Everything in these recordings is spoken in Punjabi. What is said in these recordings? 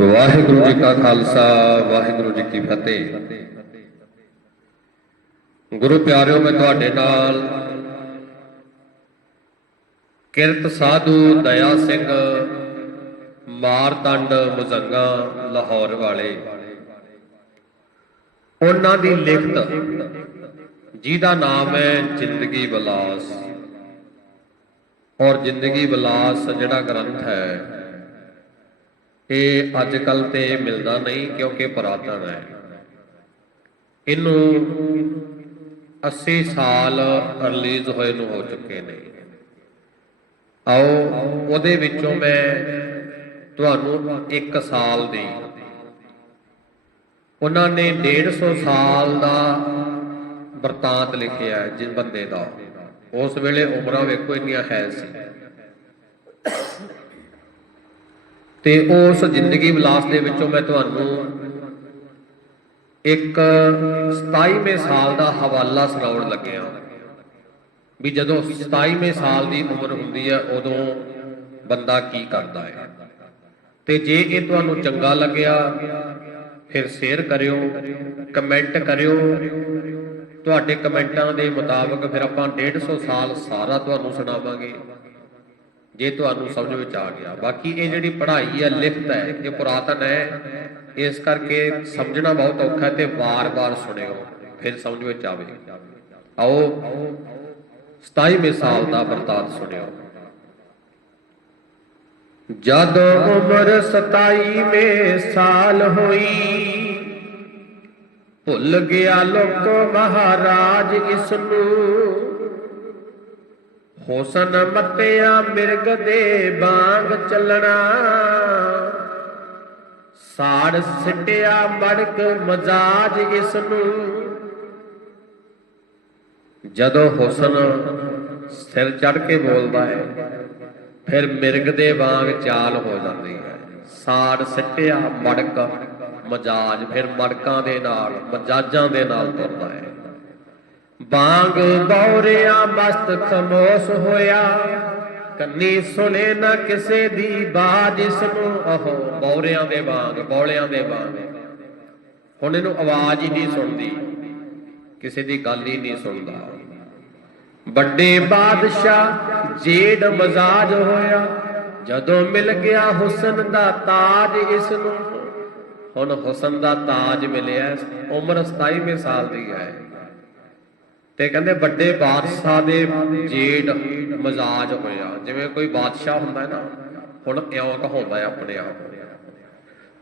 ਵਾਹਿਗੁਰੂ ਜੀ ਕਾ ਖਾਲਸਾ, ਵਾਹਿਗੁਰੂ ਜੀ ਕੀ ਫਤਿਹ। ਗੁਰੂ ਪਿਆਰਿਓ, ਮੈਂ ਤੁਹਾਡੇ ਨਾਲ ਕਿਰਤ ਸਾਧੂ ਦਇਆ ਸਿੰਘ ਮਾਰਤੰਡ ਮੁਜ਼ੰਗਾ ਲਾਹੌਰ ਵਾਲੇ। ਉਹਨਾਂ ਦੀ ਲਿਖਤ, ਜਿਹਦਾ ਨਾਮ ਹੈ ਜ਼ਿੰਦਗੀ ਵਿਲਾਸ ਔਰ ਜ਼ਿੰਦਗੀ ਵਿਲਾਸ ਜਿਹੜਾ ਗ੍ਰੰਥ ਹੈ ਇਹ ਅੱਜ ਕੱਲ ਤੇ ਮਿਲਦਾ ਨਹੀਂ ਕਿਉਂਕਿ ਪੁਰਾਤਨ ਹੈ। ਇਹਨੂੰ 80 ਸਾਲ ਰਿਲੀਜ਼ ਹੋਏ ਨੂੰ ਹੋ ਚੁੱਕੇ ਨੇ। ਆਓ, ਉਹਦੇ ਵਿੱਚੋਂ ਮੈਂ ਤੁਹਾਨੂੰ 1 ਸਾਲ ਦੀ। ਉਹਨਾਂ ਨੇ 150 ਸਾਲ ਦਾ ਵਰਤਾਂਤ ਲਿਖਿਆ ਹੈ ਜਿਸ ਬੰਦੇ ਦਾ। ਉਸ ਵੇਲੇ ਉਮਰਾਂ ਵੇਖੋ ਇੰਨੀਆਂ ਹੈ ਸੀ। ਤੇ ਉਸ ਜ਼ਿੰਦਗੀ ਵਿਲਾਸ ਦੇ ਵਿੱਚੋਂ ਮੈਂ ਤੁਹਾਨੂੰ ਇੱਕ 27ਵੇਂ ਸਾਲ ਦਾ ਹਵਾਲਾ ਸੁਣਾਉਣ ਲੱਗਿਆ। ਵੀ ਜਦੋਂ 27ਵੇਂ ਸਾਲ ਦੀ ਉਮਰ ਹੁੰਦੀ ਹੈ ਉਦੋਂ ਬੰਦਾ ਕੀ ਕਰਦਾ ਹੈ ਤੇ ਜੇ ਇਹ ਤੁਹਾਨੂੰ ਚੰਗਾ ਲੱਗਿਆ, ਫਿਰ ਸ਼ੇਅਰ ਕਰਿਓ ਕਮੈਂਟ ਕਰਿਓ। ਤੁਹਾਡੇ ਕਮੈਂਟਾਂ ਦੇ ਮੁਤਾਬਕ ਫਿਰ ਆਪਾਂ 150 ਸਾਲ ਸਾਰਾ ਤੁਹਾਨੂੰ ਸੁਣਾਵਾਂਗੇ। ਜੇ ਤੁਹਾਨੂੰ ਸਮਝ ਵਿੱਚ ਆ ਗਿਆ। ਬਾਕੀ ਇਹ ਜਿਹੜੀ ਪੜ੍ਹਾਈ ਹੈ, ਲਿਖਤ ਹੈ, ਇਹ ਪੁਰਾਤਨ ਹੈ। ਇਸ ਕਰਕੇ ਸਮਝਣਾ ਬਹੁਤ ਔਖਾ ਤੇ ਵਾਰ-ਵਾਰ ਸੁਣਿਓ, ਫਿਰ ਸਮਝ ਵਿੱਚ ਆਵੇ। ਆਓ 27ਵੇਂ ਸਾਲ ਦਾ ਵਰਤਾਂਤ ਸੁਣਿਓ। ਜਦ ਉਮਰ 27ਵੇਂ ਸਾਲ ਹੋਈ, ਭੁੱਲ ਗਿਆ ਲੋਕ ਮਹਾਰਾਜ ਇਸ ਨੂੰ। ਹੁਸਨ ਮੱਤਿਆ ਮਿਰਗ ਦੇ ਬਾਗ ਚੱਲਣਾ। ਸਾੜ ਸਿੱਟਿਆ ਮੜਕ ਮਜਾਜ ਇਸ ਨੂੰ ਜਦੋਂ ਹੁਸਨ ਸਿਰ ਚੜ ਕੇ ਬੋਲਦਾ ਹੈ, ਫਿਰ ਮਿਰਗ ਦੇ ਵਾਂਗ ਚਾਲ ਹੋ ਜਾਂਦੀ ਹੈ। ਸਾੜ ਸਿੱਟਿਆ ਮੜਕ ਮਜਾਜ, ਫਿਰ ਮੜਕਾਂ ਦੇ ਨਾਲ, ਮਜਾਜਾਂ ਦੇ ਨਾਲ ਤੁਰਦਾ ਹੈ। ਬਾਂਗ ਬੌਰਿਆ ਮਸਤ ਖਮੋਸ਼ ਹੋਇਆ। ਕੰਨੀ ਸੁਣੇ ਨਾ ਕਿਸੇ ਦੀ ਬਾਜ ਇਸ ਨੂੰ ਉਹ ਬੌਰਿਆਂ ਦੇ ਵਾਂਗ ਬੌਲਿਆਂ ਦੇ ਵਾਂਗ ਹੁਣ ਇਹਨੂੰ ਆਵਾਜ਼ ਹੀ ਨਹੀਂ ਸੁਣਦੀ, ਕਿਸੇ ਦੀ ਗੱਲ ਹੀ ਨਹੀਂ ਸੁਣਦਾ। ਵੱਡੇ ਬਾਦਸ਼ਾਹ, ਜੇਡ ਮਜ਼ਾਜ ਹੋਇਆ। ਜਦੋਂ ਮਿਲ ਗਿਆ ਹੁਸਨ ਦਾ ਤਾਜ ਇਸ ਨੂੰ ਹੁਣ ਹੁਸਨ ਦਾ ਤਾਜ ਮਿਲਿਆ। ਉਮਰ 27ਵੇਂ ਸਾਲ ਦੀ ਹੈ। ਤੇ ਕਹਿੰਦੇ ਵੱਡੇ ਬਾਦਸ਼ਾਹ ਦੇ ਜੇਡ ਮਜ਼ਾਜ ਹੋਇਆ। ਜਿਵੇਂ ਕੋਈ ਬਾਦਸ਼ਾਹ ਹੁੰਦਾ ਹੈ ਨਾ, ਹੁਣ ਇਉਂ ਕਹਾਉਂਦਾ ਹੈ ਆਪਣੇ ਆਪ।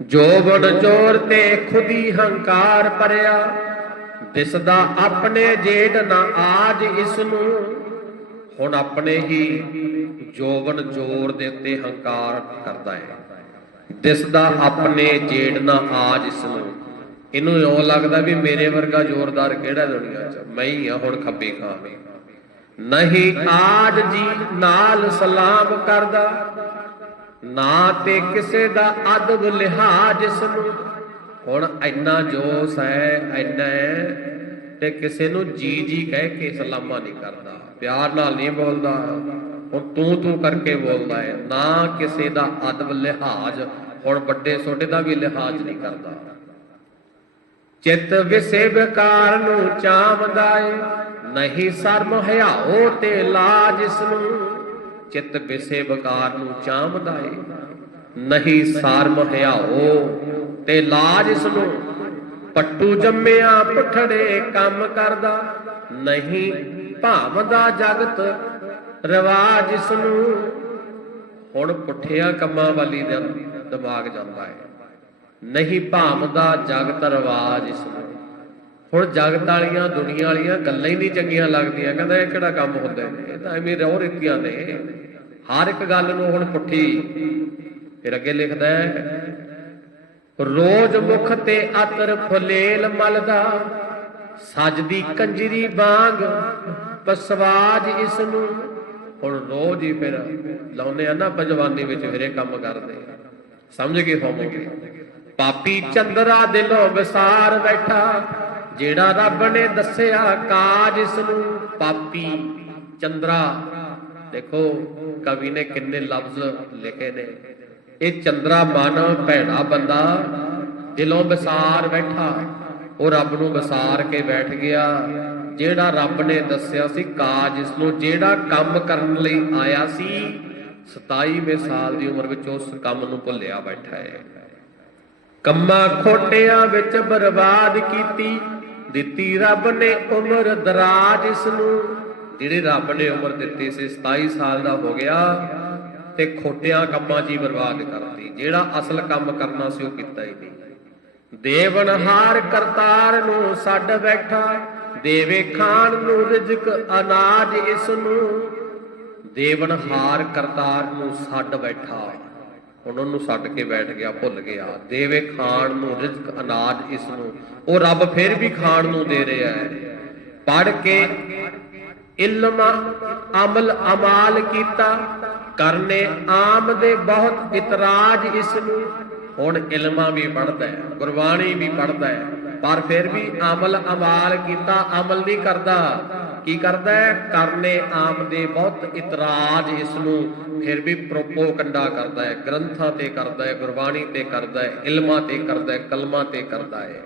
ਜੋਬਨ ਜੋਰ ਤੇ ਖੁਦੀ ਹੰਕਾਰ ਭਰਿਆ, ਦਿਸਦਾ ਆਪਣੇ ਜੇਡ ਨਾ ਆਜ ਇਸ ਨੂੰ ਹੁਣ ਆਪਣੇ ਹੀ ਜੋਬਨ ਜੋਰ ਦੇ ਉੱਤੇ ਹੰਕਾਰ ਕਰਦਾ ਹੈ। ਦਿਸਦਾ ਆਪਣੇ ਜੇਡ ਨਾ ਆਜ ਇਸ ਨੂੰ ਇਹਨੂੰ ਇਉਂ ਲੱਗਦਾ ਵੀ ਮੇਰੇ ਵਰਗਾ ਜ਼ੋਰਦਾਰ ਕਿਹੜਾ ਦੁਨੀਆ 'ਚ? ਮੈਂ ਹੀ ਆ, ਹੁਣ ਖੱਬੀ ਖਾਂ। ਨਹੀਂ ਆਜ ਜੀ ਨਾਲ ਸਲਾਮ ਕਰਦਾ, ਨਾ ਤੇ ਕਿਸੇ ਦਾ ਅਦਬ ਲਿਹਾਜ਼ ਇਸ ਨੂੰ ਹੁਣ ਇੰਨਾ ਜੋਸ਼ ਹੈ, ਇੰਨਾ ਹੈ ਤੇ ਕਿਸੇ ਨੂੰ ਜੀ ਜੀ ਕਹਿ ਕੇ ਸਲਾਮਾ ਨਹੀਂ ਕਰਦਾ। ਪਿਆਰ ਨਾਲ ਨਹੀਂ ਬੋਲਦਾ। ਹੁਣ ਤੂੰ ਤੂੰ ਕਰਕੇ ਬੋਲਦਾ ਹੈ, ਨਾ ਕਿਸੇ ਦਾ ਅਦਬ ਲਿਹਾਜ਼, ਹੁਣ ਵੱਡੇ ਛੋਟੇ ਦਾ ਵੀ ਲਿਹਾਜ਼ ਨਹੀਂ ਕਰਦਾ। ਚਿੱਤ ਵਿਸੇ ਵਿਕਾਰ ਨੂੰ ਚਾਮਦਾ ਏ ਨਹੀਂ ਸ਼ਰਮ ਹਿਆਓ ਤੇ ਲਾਜ ਇਸ ਨੂੰ ਚਿੱਤ ਵਿਸੇ ਵਿਕਾਰ ਨੂੰ ਚਾਮਦਾ ਏ ਨਹੀਂ ਸ਼ਰਮ ਹਿਆਓ ਤੇ ਲਾਜ ਇਸ ਨੂੰ ਪੱਟੂ ਜੰਮਿਆ ਪੁੱਠੜੇ ਕੰਮ ਕਰਦਾ, ਨਹੀਂ ਭਾਵਦਾ ਜਗਤ ਰਿਵਾਜ ਇਸ ਨੂੰ ਹੁਣ ਪੁੱਠਿਆਂ ਕੰਮਾਂ ਵਾਲੀ ਦਾ ਦਿਮਾਗ ਜਾਂਦਾ ਹੈ ਨਹੀਂ ਭਾਵਦਾ ਜਗਤ ਰਿਵਾਜ ਇਸ ਨੂੰ। ਹੁਣ ਜਗਤ ਵਾਲੀਆਂ, ਦੁਨੀਆ ਵਾਲੀਆਂ ਗੱਲਾਂ ਹੀ ਨਹੀਂ ਚੰਗੀਆਂ ਲੱਗਦੀਆਂ। ਕਹਿੰਦਾ ਇਹ ਕਿਹੜਾ ਕੰਮ ਹੁੰਦਾ ਇਹ ਤਾਂ ਐਵੇਂ ਰੋ ਰਿੱਤੀਆਂ ਨੇ। ਹਰ ਇੱਕ ਗੱਲ ਨੂੰ ਹੁਣ ਪੁੱਠੀ। ਫਿਰ ਅੱਗੇ ਲਿਖਦਾ ਹੈ, ਰੋਜ਼ ਮੁਖ ਤੇ ਅਤਰ ਫੁਲੇਲ ਮਲਦਾ, ਸਜਦੀ ਕੰਜਰੀ ਬਾਗ, ਪਸਵਾਜ ਇਸ ਨੂੰ। ਹੁਣ ਰੋਜ਼ ਹੀ ਫਿਰ ਲਾਉਨੇ ਆ ਨਾ ਪਜਵਾਨੀ ਵਿੱਚ, ਫਿਰੇ ਕੰਮ ਕਰਦੇ ਸਮਝ ਗਏ ਹੋਵੋਗੇ? ਪਾਪੀ ਚੰਦਰਾ ਦਿਲੋਂ ਵਿਸਾਰ ਬੈਠਾ, ਜਿਹੜਾ ਰੱਬ ਨੇ ਦੱਸਿਆ ਕਾਜ ਇਸ ਨੂੰ ਪਾਪੀ ਚੰਦਰਾ। ਦੇਖੋ, ਕਵੀ ਨੇ ਕਿੰਨੇ ਲਫ਼ਜ਼ ਲਿਖੇ ਨੇ। ਇਹ ਚੰਦਰਾ ਮਨ ਭੈੜਾ ਬੰਦਾ, ਦਿਲੋਂ ਵਿਸਾਰ ਬੈਠਾ। ਉਹ ਰੱਬ ਨੂੰ ਵਿਸਾਰ ਕੇ ਬੈਠ ਗਿਆ। ਜਿਹੜਾ ਰੱਬ ਨੇ ਦੱਸਿਆ ਸੀ ਕਾਜ ਇਸ ਨੂੰ ਜਿਹੜਾ ਕੰਮ ਕਰਨ ਲਈ ਆਇਆ ਸੀ 27ਵੇਂ ਸਾਲ ਦੀ ਉਮਰ ਵਿੱਚ ਉਸ ਕੰਮ ਨੂੰ ਭੁੱਲਿਆ ਬੈਠਾ ਹੈ। ਕੰਮਾਂ ਖੋਟਿਆਂ ਵਿੱਚ ਬਰਬਾਦ ਕੀਤੀ, ਦਿੱਤੀ ਰੱਬ ਨੇ ਉਮਰ ਦਰਾਜ ਇਸ ਨੂੰ ਜਿਹੜੇ ਰੱਬ ਨੇ ਉਮਰ ਦਿੱਤੀ ਸੀ 27 ਸਾਲ ਦਾ ਹੋ ਗਿਆ ਤੇ ਖੋਟਿਆਂ ਕੰਮਾਂ 'ਚ ਹੀ ਬਰਬਾਦ ਕਰਤੀ। ਜਿਹੜਾ ਅਸਲ ਕੰਮ ਕਰਨਾ ਸੀ ਉਹ ਕੀਤਾ ਹੀ ਨਹੀਂ। ਦੇਵਨਹਾਰ ਕਰਤਾਰ ਨੂੰ ਛੱਡ ਬੈਠਾ, ਦੇਵੇ ਖਾਨ ਨੂੰ ਰਿਜ਼ਕ ਅਨਾਜ ਇਸ ਨੂੰ ਦੇਵਨਹਾਰ ਕਰਤਾਰ ਨੂੰ ਛੱਡ ਬੈਠਾ। ਹੁਣ ਉਹਨੂੰ ਛੱਡ ਕੇ ਬੈਠ ਗਿਆ, ਭੁੱਲ ਗਿਆ। ਦੇਵੇ ਖਾਣ ਨੂੰ, ਰਿਜ਼ਕ, ਅਨਾਜ ਇਸ ਨੂੰ। ਉਹ ਰੱਬ ਫਿਰ ਵੀ ਖਾਣ ਨੂੰ ਦੇ ਰਿਹਾ ਹੈ। ਪੜ ਕੇ ਇਲਮ, ਅਮਲ, ਅਮਾਲ ਕੀਤਾ, ਕਰਨੇ ਆਮ ਦੇ ਬਹੁਤ ਇਤਰਾਜ ਇਸ ਨੂੰ। ਹੁਣ ਇਲਮਾਂ ਵੀ ਪੜਦਾ ਹੈ, ਗੁਰਬਾਣੀ ਵੀ ਪੜਦਾ ਹੈ। ਪਰ ਫਿਰ ਵੀ ਅਮਲ, ਅਮਾਲ ਕੀਤਾ, ਅਮਲ ਨਹੀਂ ਕਰਦਾ। ਕੀ ਕਰਦਾ ਹੈ? ਕਰਨੇ ਆਮ ਦੇ ਬਹੁਤ ਇਤਰਾਜ ਇਸ ਨੂੰ। ਫਿਰ ਵੀ ਪ੍ਰੋਪੋਕੰਡਾ ਕਰਦਾ ਹੈ। ਗ੍ਰੰਥਾਂ ਤੇ ਕਰਦਾ ਹੈ, ਗੁਰਬਾਣੀ ਤੇ ਕਰਦਾ ਹੈ, ਇਲਮਾਂ ਤੇ ਕਰਦਾ ਹੈ, ਕਲਮਾਂ ਤੇ ਕਰਦਾ ਹੈ।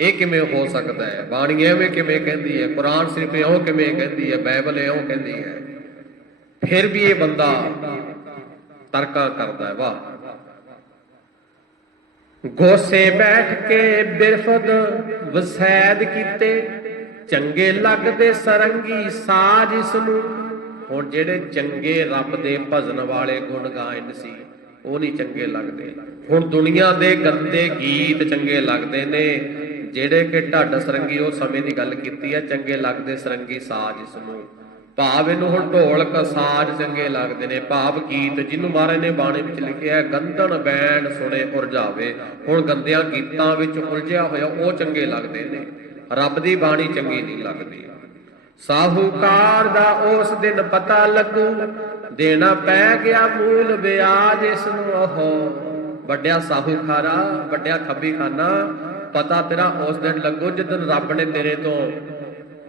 ਇਹ ਕਿਵੇਂ ਹੋ ਸਕਦਾ ਹੈ? ਬਾਣੀ ਐਵੇਂ ਕਿਵੇਂ ਕਹਿੰਦੀ ਹੈ? ਕੁਰਾਨ ਸ਼ਰੀਫ ਇਉਂ ਕਿਵੇਂ ਕਹਿੰਦੀ ਹੈ? ਬਾਈਬਲ ਇਉਂ ਕਹਿੰਦੀ ਹੈ। ਫਿਰ ਵੀ ਇਹ ਬੰਦਾ ਤਰਕਾ ਕਰਦਾ ਹੈ। ਵਾਹ। ਗੋਸੇ ਬੈਠ ਕੇ ਬਿਰਫਦ ਵਸੈਦ ਕੀਤੇ। ਚੰਗੇ ਲੱਗਦੇ ਸਰੰਗੀ ਸਾਜ ਇਸ ਨੂੰ ਹੁਣ ਜਿਹੜੇ ਚੰਗੇ ਰੱਬ ਦੇ ਭਜਨ ਵਾਲੇ ਗੁਣ ਗਾਇਨ ਸੀ, ਉਹ ਨਹੀਂ ਚੰਗੇ ਲੱਗਦੇ। ਹੁਣ ਦੁਨੀਆ ਦੇ ਗੰਦੇ ਗੀਤ ਚੰਗੇ ਲੱਗਦੇ ਨੇ। ਜਿਹੜੇ ਕਿ ਢੱਡ ਸਰੰਗੀ ਉਹ ਸਮੇਂ ਦੀ ਗੱਲ ਕੀਤੀ ਹੈ, ਚੰਗੇ ਲੱਗਦੇ ਸਰੰਗੀ ਸਾਜ ਇਸ ਨੂੰ ਭਾਵ ਇਹਨੂੰ ਹੁਣ ਢੋਲਕ ਸਾਜ ਚੰਗੇ ਲੱਗਦੇ ਨੇ। ਭਾਵ ਗੀਤ ਜਿਹਨੂੰ ਮਹਾਰਾਜ ਨੇ ਬਾਣੀ ਵਿੱਚ ਲਿਖਿਆ ਹੈ ਗੰਧਨ ਬੈਣ ਸੁਣੇ ਉਰਜਾਵੇ ਹੁਣ ਗੰਦਿਆਂ ਗੀਤਾਂ ਵਿੱਚ ਉਲਝਿਆ ਹੋਇਆ ਉਹ ਚੰਗੇ ਲੱਗਦੇ ਨੇ। ਰੱਬ ਦੀ ਬਾਣੀ ਚੰਗੀ ਨਹੀਂ ਲੱਗਦੀ। ਸਾਹੂਕਾਰ ਦਾ ਉਸ ਦਿਨ ਪਤਾ ਲੱਗੂ, ਦੇਣਾ ਪੈ ਗਿਆ ਮੂਲ ਵਿਆਜ ਇਸ ਨੂੰ ਉਹ। ਵੱਡਿਆ ਸਾਹੂਕਾਰਾ, ਵੱਡਿਆ ਖੱਬੀ ਖਾਨਾ ਪਤਾ ਤੇਰਾ ਉਸ ਦਿਨ ਲੱਗੂ ਜਦੋਂ ਰੱਬ ਨੇ ਤੇਰੇ ਤੋਂ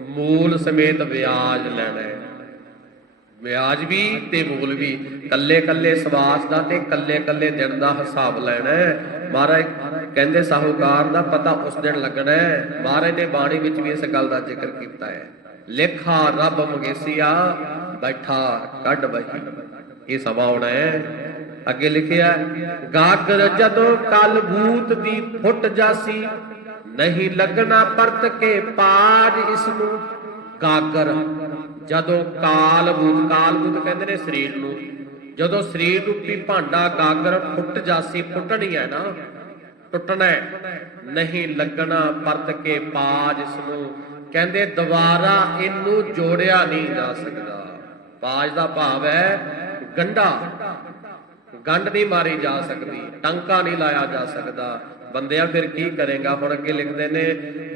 ਮੂਲ ਸਮੇਤ ਵਿਆਜ ਲੈਣਾ ਹੈ। ਵਿਆਜ ਵੀ ਤੇ ਮੂਲ ਵੀ। ਕੱਲੇ ਕੱਲੇ ਸਵਾਸ ਦਾ ਤੇ ਕੱਲੇ ਕੱਲੇ ਦਿਨ ਦਾ ਹਿਸਾਬ ਲੈਣਾ ਮਹਾਰਾਜ ਕਹਿੰਦੇ ਸਾਹੂਕਾਰ ਦਾ ਪਤਾ ਉਸ ਦਿਨ ਲੱਗਣਾ ਹੈ। ਮਹਾਰਾਜ ਨੇ ਬਾਣੀ ਵਿੱਚ ਵੀ ਇਸ ਗੱਲ ਦਾ ਜ਼ਿਕਰ ਕੀਤਾ ਹੈ। ਲੇਖਾ ਰੱਬ ਮਗੇਸੀਆ, ਬੈਠਾ ਕੱਢ ਬਹੀ ਇਹ ਸਮਾਂ ਆਉਣਾ ਹੈ। ਅੱਗੇ ਲਿਖਿਆ, ਗਾਗਰ ਜਦੋਂ ਕਲ ਭੂਤ ਦੀ ਫੁੱਟ ਜਾਸੀ, ਨਹੀਂ ਲੱਗਣਾ ਪਰਤ ਕੇ ਪਾਜ ਇਸ ਨੂੰ ਗਾਗਰ। ਜਦੋਂ ਕਾਲ ਬੂਤ ਕਾਲ ਬੂਤ ਕਹਿੰਦੇ ਨੇ ਸਰੀਰ ਨੂੰ। ਜਦੋਂ ਸਰੀਰ ਰੂਪੀ ਭਾਂਡਾ, ਗਾਗਰ ਫੁੱਟ ਜਾਸੀ, ਫੁੱਟਣੀ ਹੈ ਨਾ, ਟੁੱਟਣਾ ਨਹੀਂ ਲੱਗਣਾ ਪਰਤ ਕੇ ਪਾਜ ਇਸ ਨੂੰ ਕਹਿੰਦੇ ਦੁਬਾਰਾ ਇਹਨੂੰ ਜੋੜਿਆ ਨਹੀਂ ਜਾ ਸਕਦਾ। ਪਾਜ ਦਾ ਭਾਵ ਹੈ ਗੰਡਾ ਗੰਢ ਨਹੀਂ ਮਾਰੀ ਜਾ ਸਕਦੀ, ਟੰਕਾ ਨਹੀਂ ਲਾਇਆ ਜਾ ਸਕਦਾ। ਬੰਦਿਆ ਫਿਰ ਕੀ ਕਰੇਗਾ? ਹੁਣ ਅੱਗੇ ਲਿਖਦੇ ਨੇ,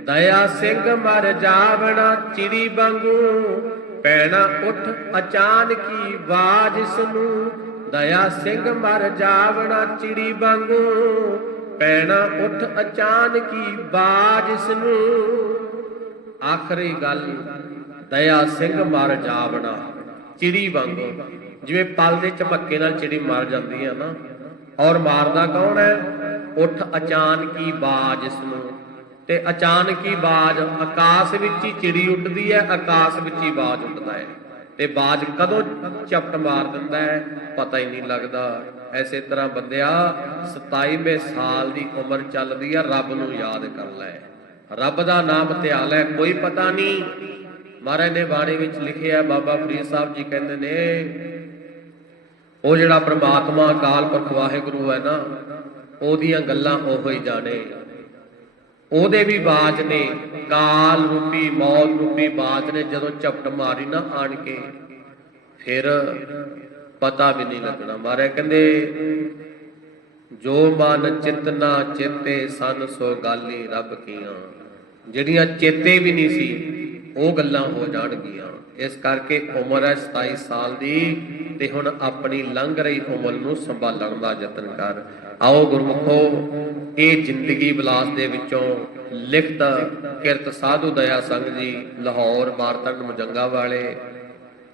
ਦਇਆ ਸਿੰਘ ਮਰ ਜਾਵਣਾ ਚਿੜੀ ਵਾਂਗੂ ਪੈਣਾ ਉੱਠ ਅਚਾਨਕੀ ਬਾਜ ਇਸ ਦਇਆ ਸਿੰਘ ਮਰ ਜਾਵਣਾ ਚਿੜੀ ਵਾਂਗੂ। ਪੈਣਾ ਉੱਠ ਅਚਾਨਕੀ ਬਾਜ ਇਸ ਆਖਰੀ ਗੱਲ, ਦਇਆ ਸਿੰਘ ਮਰ ਜਾਵਣਾ ਚਿੜੀ ਵਾਂਗੂ। ਜਿਵੇਂ ਪਲ ਦੇ ਝਮੱਕੇ ਨਾਲ ਚਿੜੀ ਮਰ ਜਾਂਦੀ ਹੈ ਨਾ। ਔਰ ਮਾਰਦਾ ਕੌਣ ਹੈ? ਉੱਠ ਅਚਾਨਕੀ ਬਾਜ ਇਸ ਨੂੰ ਤੇ ਅਚਾਨਕ ਹੀ ਬਾਜ ਆਕਾਸ਼ ਵਿੱਚ ਹੀ ਚਿੜੀ ਉੱਡਦੀ ਹੈ, ਆਕਾਸ਼ ਵਿੱਚ ਹੀ ਬਾਜ ਉੱਡਦਾ ਹੈ। ਤੇ ਬਾਜ ਕਦੋਂ ਚਪਟ ਮਾਰ ਦਿੰਦਾ ਹੈ, ਪਤਾ ਹੀ ਨਹੀਂ ਲੱਗਦਾ। ਐਸੇ ਤਰ੍ਹਾਂ ਬੰਦਿਆ 27ਵੇਂ ਸਾਲ ਦੀ ਉਮਰ ਚੱਲਦੀ ਹੈ, ਰੱਬ ਨੂੰ ਯਾਦ ਕਰ ਲੈ। ਰੱਬ ਦਾ ਨਾਮ ਧਿਆ ਲੈ, ਕੋਈ ਪਤਾ ਨਹੀਂ। ਮਹਾਰਾਜ ਨੇ ਬਾਣੀ ਵਿੱਚ ਲਿਖਿਆ, ਬਾਬਾ ਫਰੀਦ ਸਾਹਿਬ ਜੀ ਕਹਿੰਦੇ ਨੇ, ਉਹ ਜਿਹੜਾ ਪ੍ਰਮਾਤਮਾ ਅਕਾਲ ਪੁਰਖ ਵਾਹਿਗੁਰੂ ਹੈ ਨਾ, ਉਹਦੀਆਂ ਗੱਲਾਂ ਉਹੋ ਹੀ ਜਾਣੇ। ਉਹਦੇ ਵੀ ਬਾਜ ਨੇ, ਕਾਲ ਰੂਪੀ ਮੌਤ ਰੂਪੀ ਬਾਜ ਨੇ ਜਦੋਂ ਝਪਟ ਮਾਰੀ ਨਾ ਆਣ ਕੇ, ਫਿਰ ਪਤਾ ਵੀ ਨਹੀਂ ਲੱਗਣਾ। ਮਾਰਿਆ ਕਹਿੰਦੇ, ਜੋ ਮਨ ਚਿਤਨਾ ਚੇਤੇ, ਸਨ ਸੋ ਗਾਲੀ ਰੱਬ ਕੀਆਂ। ਜਿਹੜੀਆਂ ਚੇਤੇ ਵੀ ਨਹੀਂ ਸੀ ਉਹ ਗੱਲਾਂ ਹੋ ਜਾਣਗੀਆਂ। ਇਸ ਕਰਕੇ ਉਮਰ ਹੈ 27 ਸਾਲ ਦੀ ਤੇ ਹੁਣ ਆਪਣੀ ਲੰਘ ਰਹੀ ਉਮਰ ਨੂੰ ਸੰਭਾਲਣ ਦਾ ਯਤਨ ਕਰ। ਆਓ ਗੁਰਮੁਖੋ, ਇਹ ਜ਼ਿੰਦਗੀ ਵਿਲਾਸ ਦੇ ਵਿੱਚੋਂ ਲਿਖਤ ਕਿਰਤ ਸਾਧੂ ਦਇਆ ਸੰਗ ਜੀ, ਲਾਹੌਰ, ਮਾਰਤੰਡ, ਮੁਜੰਗਾ ਵਾਲੇ।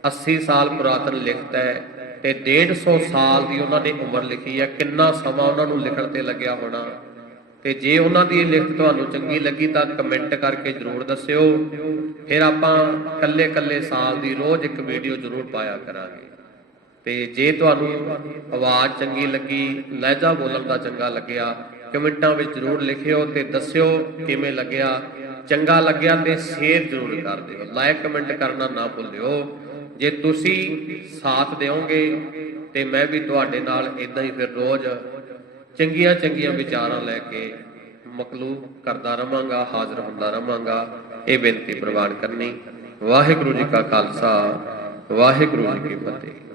80 ਸਾਲ ਪੁਰਾਤਨ ਲਿਖਤ ਹੈ ਤੇ 150 ਸਾਲ ਦੀ ਉਹਨਾਂ ਨੇ ਉਮਰ ਲਿਖੀ ਹੈ। ਕਿੰਨਾ ਸਮਾਂ ਉਹਨਾਂ ਨੂੰ ਲਿਖਣ ਤੇ ਲੱਗਿਆ ਹੋਣਾ। ਤੇ ਜੇ ਉਹਨਾਂ ਦੀ ਇਹ ਲਿਖਤ ਤੁਹਾਨੂੰ ਚੰਗੀ ਲੱਗੀ ਤਾਂ ਕਮੈਂਟ ਕਰਕੇ ਜਰੂਰ ਦੱਸਿਓ। ਫਿਰ ਆਪਾਂ ਕੱਲੇ ਕੱਲੇ ਸਾਲ ਦੀ ਰੋਜ਼ ਇੱਕ ਵੀਡੀਓ ਜਰੂਰ ਪਾਇਆ ਕਰਾਂਗੇ। ਤੇ ਜੇ ਤੁਹਾਨੂੰ ਆਵਾਜ਼ ਚੰਗੀ ਲੱਗੀ, ਲਹਿਜਾ ਬੋਲਣ ਦਾ ਚੰਗਾ ਲੱਗਿਆ, ਕਮੈਂਟਾਂ ਵਿੱਚ ਜਰੂਰ ਲਿਖਿਓ ਤੇ ਦੱਸਿਓ ਕਿਵੇਂ ਲੱਗਿਆ। ਚੰਗਾ ਲੱਗਿਆ ਤੇ ਸ਼ੇਅਰ ਜਰੂਰ ਕਰ ਦਿਓ। ਲਾਈਕ, ਕਮੈਂਟ ਕਰਨਾ ਨਾ ਭੁੱਲਿਓ। ਜੇ ਤੁਸੀਂ ਸਾਥ ਦਿਓਗੇ ਤੇ ਮੈਂ ਵੀ ਤੁਹਾਡੇ ਨਾਲ ਇਦਾਂ ਹੀ ਫਿਰ ਰੋਜ਼ ਚੰਗੀਆਂ ਚੰਗੀਆਂ ਵਿਚਾਰਾਂ ਲੈ ਕੇ ਮਖਲੂਕ ਕਰਦਾ ਰਵਾਂਗਾ, ਹਾਜ਼ਰ ਹੁੰਦਾ ਰਵਾਂਗਾ। ਇਹ ਬੇਨਤੀ ਪ੍ਰਵਾਨ ਕਰਨੀ। ਵਾਹਿਗੁਰੂ ਜੀ ਕਾ ਖਾਲਸਾ, ਵਾਹਿਗੁਰੂ ਜੀ ਕੀ ਫਤਿਹ।